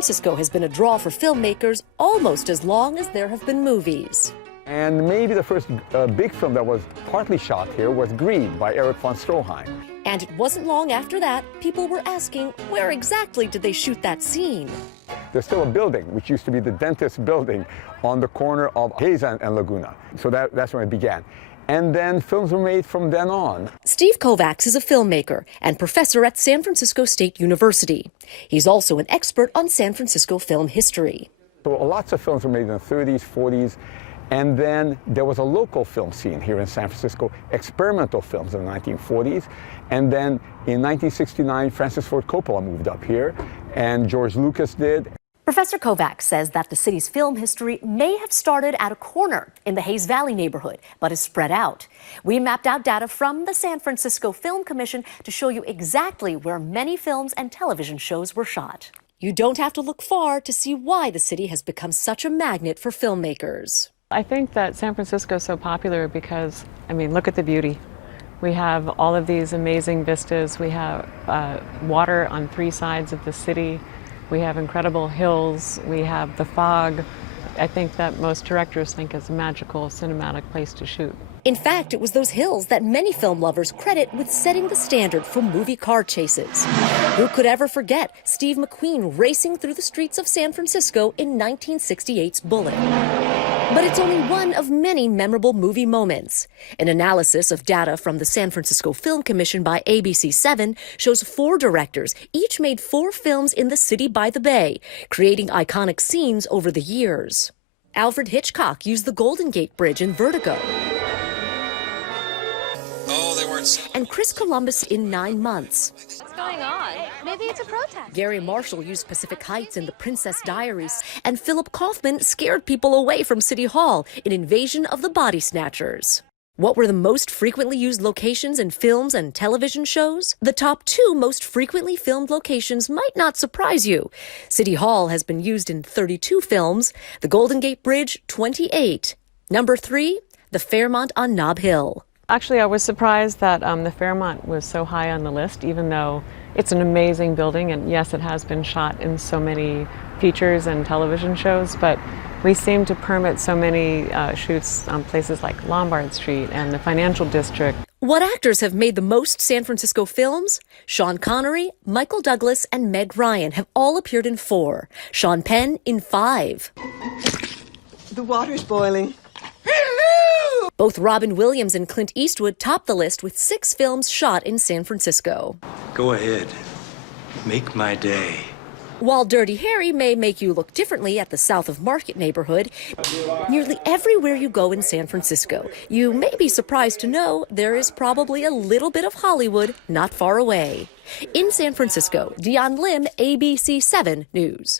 Francisco has been a draw for filmmakers almost as long as there have been movies. And maybe the first big film that was partly shot here was Greed by Erich von Stroheim. And it wasn't long after that, people were asking, where exactly did they shoot that scene? There's still a building, which used to be the dentist building, on the corner of Hayes and Laguna. So that's when it began. And then films were made from then on. Steve KOVACS is a filmmaker and professor at San Francisco State University. He's also an expert on San Francisco film history. So lots of films were made in the 30s, 40s, and then there was a local film scene here in San Francisco, experimental films in the 1940s. And then in 1969, Francis Ford Coppola moved up here, and George Lucas did. Professor KOVACS says that the city's film history may have started at a corner in the Hayes Valley neighborhood, but is spread out. We mapped out data from the San Francisco Film Commission to show you exactly where many films and television shows were shot. You don't have to look far to see why the city has become such a magnet for filmmakers. I think that San Francisco is so popular because, I mean, look at the beauty. We have all of these amazing vistas. We have water on 3 sides of the city. We have incredible hills. We have the fog. I think that most directors think it's a magical cinematic place to shoot. In fact, it was those hills that many film lovers credit with setting the standard for movie car chases. Who could ever forget Steve McQueen racing through the streets of San Francisco in 1968's BULLITT? But it's only one of many memorable movie moments. An analysis of data from the San Francisco Film Commission by ABC7 shows 4 directors each made 4 films in the city by the bay, creating iconic scenes over the years. Alfred Hitchcock used the Golden Gate Bridge in VERTIGO. Oh, they weren't. And Chris Columbus in 9 Months. What's going on? Maybe it's a protest. Gary Marshall used Pacific Heights in The Princess Diaries. And Philip Kaufman scared people away from City Hall in Invasion of the Body Snatchers. What were the most frequently used locations in films and television shows? The top 2 most frequently filmed locations might not surprise you. City Hall has been used in 32 films, the Golden Gate Bridge 28. Number 3, the Fairmont on Nob Hill. Actually, I was surprised that the Fairmont was so high on the list, even though it's an amazing building, and yes, it has been shot in so many features and television shows, but we seem to permit so many shoots on places like Lombard Street and the Financial District. What actors have made the most San Francisco films? Sean Connery, Michael Douglas, and Meg Ryan have all appeared in 4. Sean Penn in 5. The water's boiling. Both Robin Williams and Clint Eastwood topped the list with 6 films shot in San Francisco. Go ahead. Make my day. While Dirty Harry may make you look differently at the South of Market neighborhood, nearly everywhere you go in San Francisco, you may be surprised to know there is probably a little bit of Hollywood not far away. In San Francisco, Dion Lim, ABC7 News.